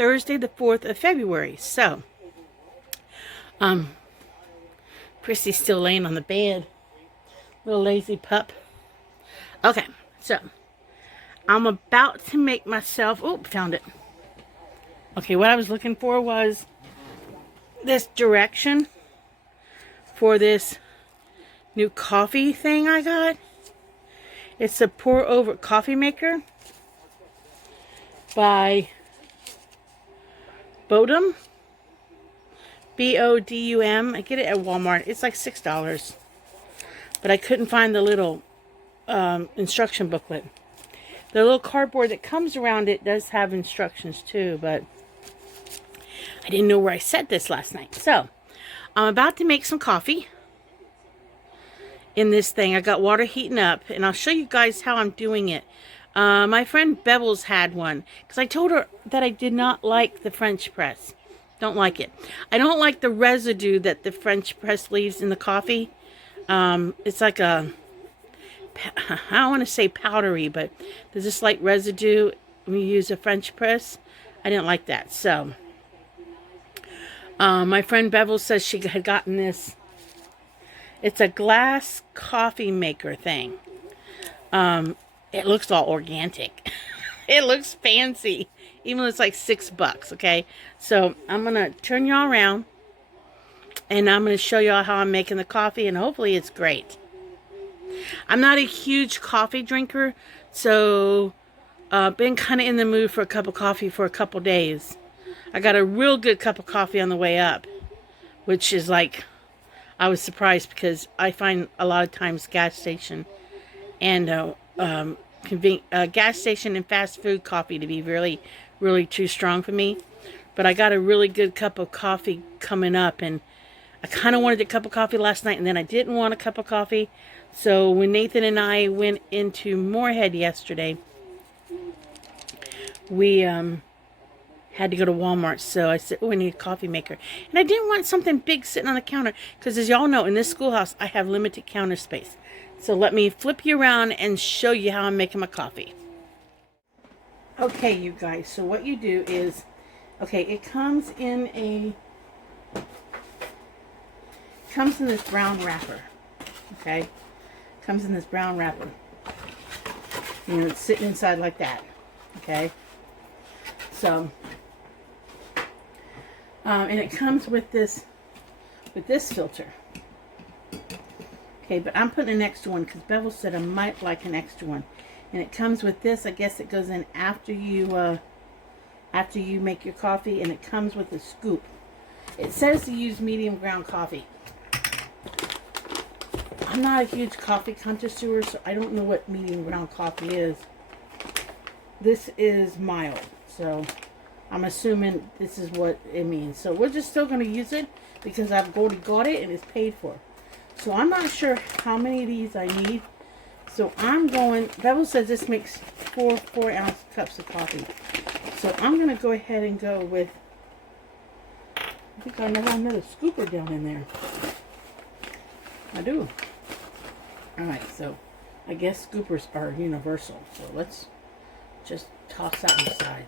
Thursday the 4th of February. So, Chrissy's still laying on the bed. Little lazy pup. Okay, so I'm about to make myself, oh, found it. Okay, what I was looking for was this direction for this new coffee thing I got. It's a pour over coffee maker by Bodum. Bodum. I get it at Walmart. It's like $6. But I couldn't find the little instruction booklet. The little cardboard that comes around it does have instructions too, but I didn't know where I set this last night. So, I'm about to make some coffee in this thing. I got water heating up, and I'll show you guys how I'm doing it. My friend Bevels had one, because I told her that I did not like the French press. Don't like it. I don't like the residue that the French press leaves in the coffee. It's like a, I don't want to say powdery, but there's a slight residue when you use a French press. I didn't like that. So, my friend Bevel says she had gotten this. It's a glass coffee maker thing. It looks all organic. It looks fancy. Even though it's like $6, okay? So, I'm going to turn y'all around. And I'm going to show y'all how I'm making the coffee. And hopefully it's great. I'm not a huge coffee drinker. So, been kind of in the mood for a cup of coffee for a couple days. I got a real good cup of coffee on the way up. Which is like, I was surprised because I find a lot of times gas station and gas station and fast food coffee to be really, really too strong for me. But I got a really good cup of coffee coming up, and I kind of wanted a cup of coffee last night, and then I didn't want a cup of coffee. So when Nathan and I went into Moorhead yesterday, we had to go to Walmart. So I said, oh, I need a coffee maker. And I didn't want something big sitting on the counter, because as y'all know, in this schoolhouse, I have limited counter space. So let me flip you around and show you how I'm making my coffee. Okay, you guys, so what you do is, okay, it comes in this brown wrapper. Okay, comes in this brown wrapper. You know, it's sitting inside like that. Okay, so and it comes with this filter. Okay, but I'm putting an extra one because Bevel said I might like an extra one, and it comes with this. I guess it goes in after you make your coffee, and it comes with a scoop. It says to use medium ground coffee. I'm not a huge coffee connoisseur, so I don't know what medium ground coffee is. This is mild, so I'm assuming this is what it means. So we're just still going to use it because I've already got it and it's paid for. So I'm not sure how many of these I need. So I'm going, Bevel says this makes 4-ounce cups of coffee. So I'm going to go ahead and go with, I think I have another scooper down in there. I do. Alright, so I guess scoopers are universal. So let's just toss that aside.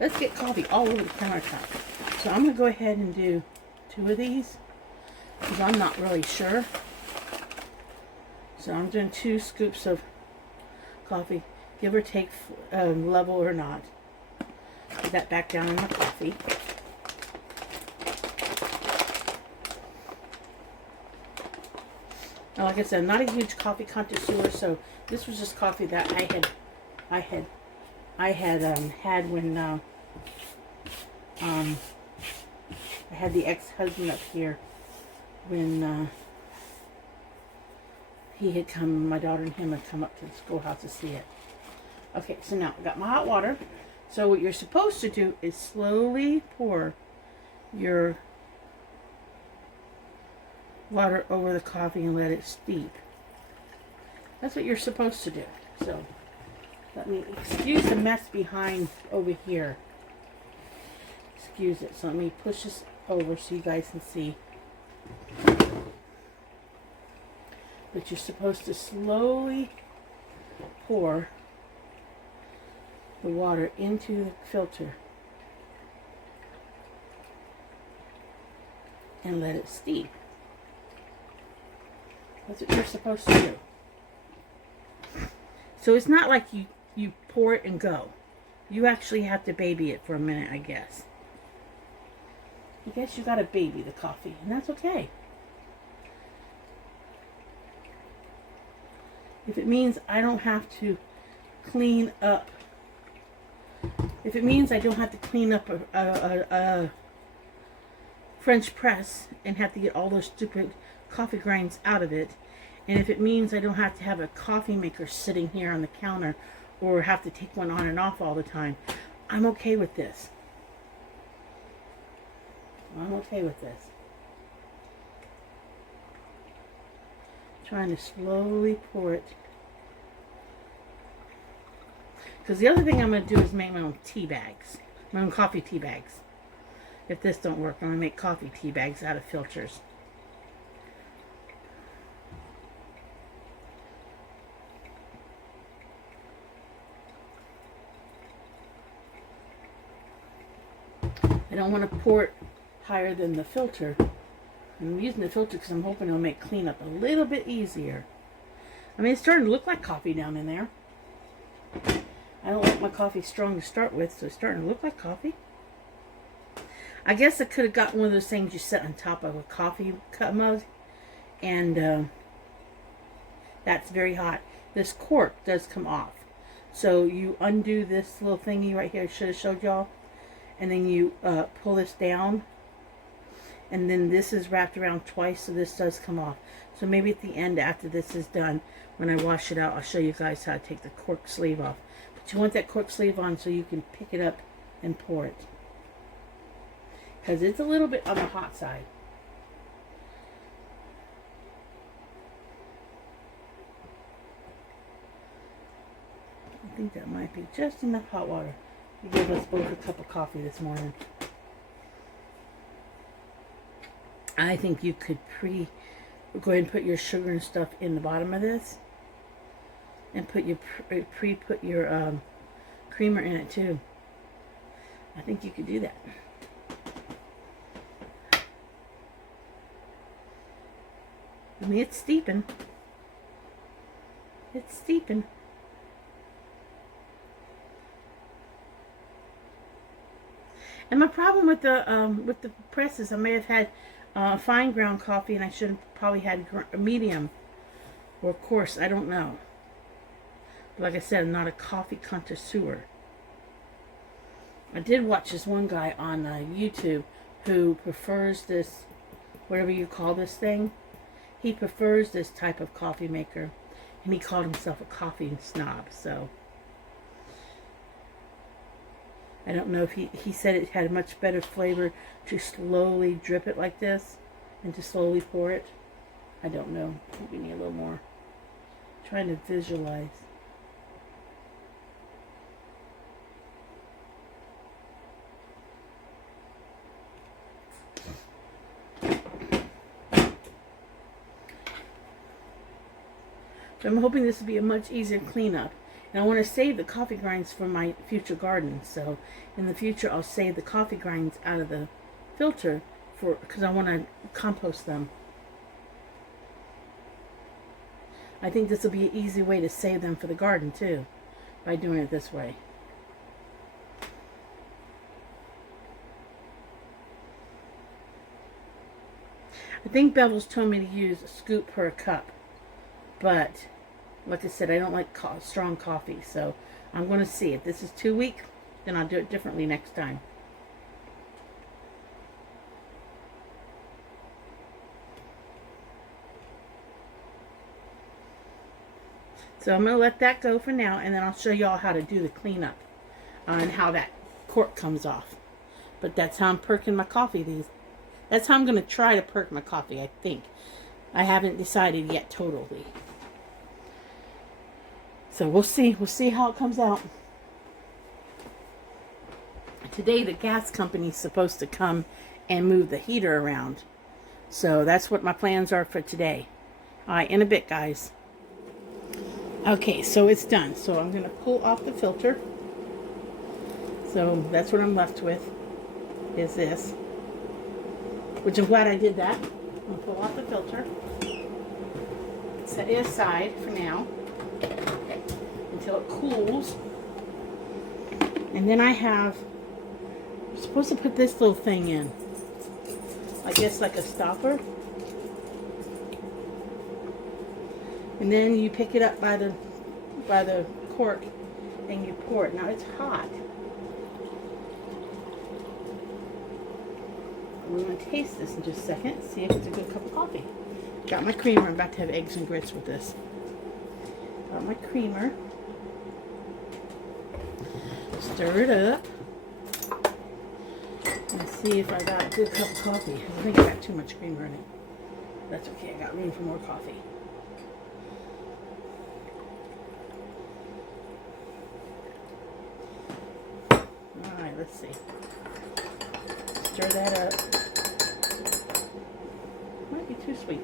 Let's get coffee all over the countertop. So I'm going to go ahead and do 2 of these, because I'm not really sure. So I'm doing 2 scoops of coffee, give or take level or not. Put that back down in the coffee. Now, like I said, I'm not a huge coffee connoisseur, so this was just coffee that I had when I had the ex-husband up here when he had come, my daughter and him had come up to the schoolhouse to see it. Okay, so now I got my hot water. So what you're supposed to do is slowly pour your water over the coffee and let it steep. That's what you're supposed to do. So let me excuse the mess behind over here. Excuse it. So let me push this over so you guys can see. But you're supposed to slowly pour the water into the filter and let it steep. That's what you're supposed to do. So it's not like you pour it and go. You actually have to baby it for a minute, I guess. I guess you gotta baby the coffee, and that's okay. If it means I don't have to clean up, if it means I don't have to clean up a French press and have to get all those stupid coffee grinds out of it, and if it means I don't have to have a coffee maker sitting here on the counter or have to take one on and off all the time, I'm okay with this. I'm okay with this. Trying to slowly pour it. Because the other thing I'm going to do is make my own tea bags. My own coffee tea bags. If this don't work, I'm going to make coffee tea bags out of filters. I don't want to pour it higher than the filter. I'm using the filter because I'm hoping it'll make cleanup a little bit easier. I mean, it's starting to look like coffee down in there. I don't like my coffee strong to start with, so it's starting to look like coffee. I guess I could have got one of those things you set on top of a coffee cup mug, and that's very hot. This cork does come off. So you undo this little thingy right here, I should have showed y'all, and then you pull this down, and then this is wrapped around twice, so this does come off. So maybe at the end, after this is done, when I wash it out, I'll show you guys how to take the cork sleeve off. But you want that cork sleeve on so you can pick it up and pour it. Because it's a little bit on the hot side. I think that might be just enough hot water to give us both a cup of coffee this morning. I think you could go ahead and put your sugar and stuff in the bottom of this, and put your put your creamer in it too. I think you could do that. I mean, it's steeping. It's steeping. And my problem with the press is I may have had fine ground coffee, and I should have probably had medium or coarse. I don't know. But like I said, I'm not a coffee connoisseur. I did watch this one guy on YouTube who prefers this, whatever you call this thing. He prefers this type of coffee maker, and he called himself a coffee snob. So I don't know if he said it had a much better flavor to slowly drip it like this and to slowly pour it. I don't know. I think we need a little more. I'm trying to visualize. So I'm hoping this will be a much easier cleanup. And I want to save the coffee grinds for my future garden. So in the future, I'll save the coffee grinds out of the filter because I want to compost them. I think this will be an easy way to save them for the garden too, by doing it this way. I think Bevel's told me to use a scoop per cup, but like I said, I don't like strong coffee, so I'm going to see. If this is too weak, then I'll do it differently next time. So I'm going to let that go for now, and then I'll show y'all how to do the cleanup and how that cork comes off. But that's how I'm perking my coffee. That's how I'm going to try to perk my coffee, I think. I haven't decided yet totally. So we'll see. We'll see how it comes out. Today the gas company's supposed to come and move the heater around. So that's what my plans are for today. Alright, in a bit, guys. Okay, so it's done. So I'm going to pull off the filter. So that's what I'm left with, is this. which I'm glad I did that. I'm going to pull out the filter. Set it aside for now until it cools. And then I'm supposed to put this little thing in. I guess like a stopper. And then you pick it up by the cork and you pour it. Now it's hot. We're going to taste this in just a second. See if it's a good cup of coffee. Got my creamer. I'm about to have eggs and grits with this. Got my creamer. Stir it up. And see if I got a good cup of coffee. I think I got too much creamer in it. That's okay. I got room for more coffee. Alright, let's see. Stir that up. Might be too sweet.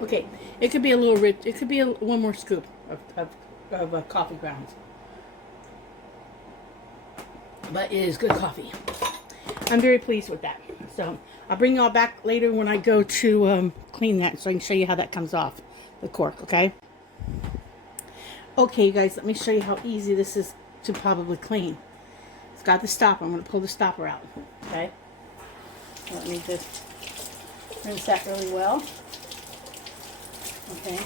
Okay, it could be a little rich. It could be one more scoop of coffee grounds. But it is good coffee. I'm very pleased with that. So I'll bring y'all back later when I go to clean that so I can show you how that comes off the cork, okay? Okay, you guys, let me show you how easy this is to probably clean. It's got the stopper. I'm going to pull the stopper out, okay? Let me just rinse that really well. Okay.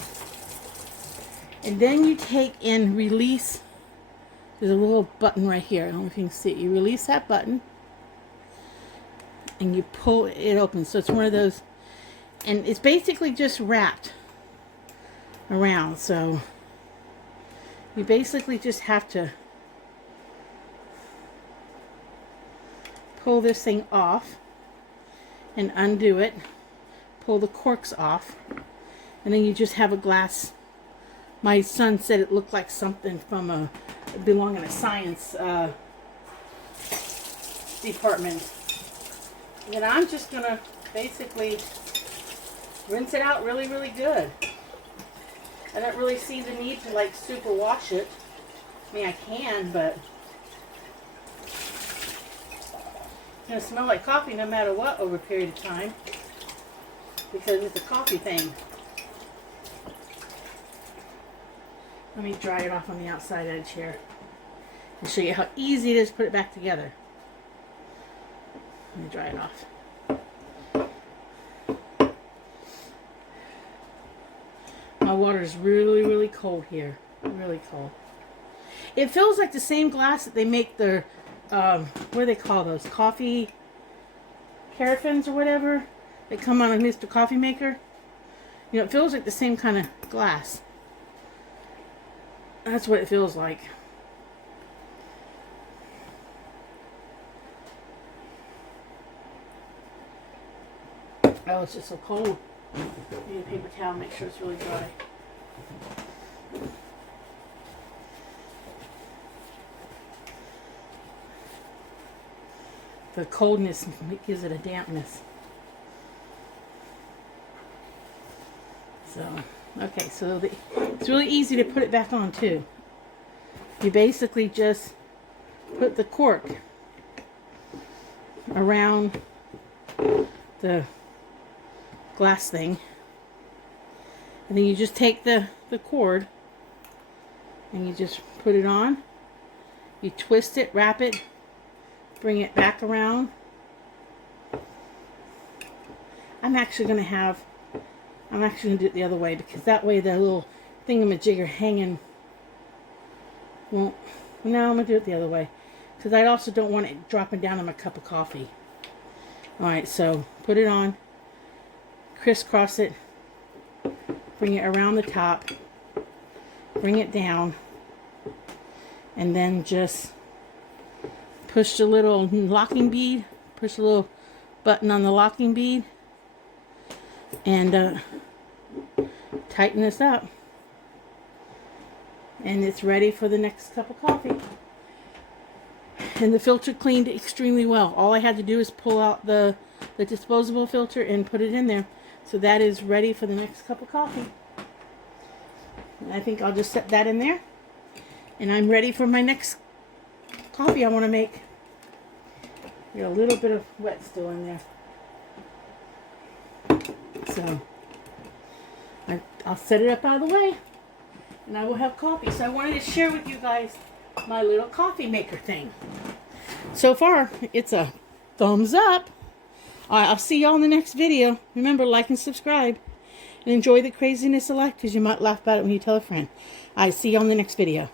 And then you take and release. There's a little button right here. I don't know if you can see it. You release that button and you pull it open. So it's one of those, and it's basically just wrapped around. So you basically just have to pull this thing off and undo it. Pull the corks off. And then you just have a glass. My son said it looked like something from belong in a science department. And then I'm just going to basically rinse it out really, really good. I don't really see the need to like super wash it. I mean, I can, but it's going to smell like coffee no matter what over a period of time. Because it's a coffee thing. Let me dry it off on the outside edge here and show you how easy it is to put it back together. Let me dry it off. My water is really, really cold here. Really cold. It feels like the same glass that they make their, what do they call those? Coffee caraffins or whatever. They come on a Mr. Coffee Maker. You know, it feels like the same kind of glass. That's what it feels like. Oh, it's just so cold. I need a paper towel, make sure it's really dry. The coldness gives it a dampness. So, okay, so it's really easy to put it back on too. You basically just put the cork around the glass thing, and then you just take the cord and you just put it on. You twist it, wrap it, bring it back around. I'm actually going to do it the other way, because that way the little thingamajigger hanging won't. No, I'm going to do it the other way, because I also don't want it dropping down in my cup of coffee. Alright, so put it on, crisscross it, bring it around the top, bring it down, and then just push the little locking bead, push the little button on the locking bead, and tighten this up. And it's ready for the next cup of coffee. And the filter cleaned extremely well. All I had to do is pull out the disposable filter and put it in there. So that is ready for the next cup of coffee. And I think I'll just set that in there. And I'm ready for my next coffee I want to make. Got a little bit of wet still in there. So I'll set it up out of the way, and I will have coffee. So I wanted to share with you guys my little coffee maker thing. So far, it's a thumbs up. I'll see y'all in the next video. Remember, like and subscribe. And enjoy the craziness of life, because you might laugh about it when you tell a friend. I see you on the next video.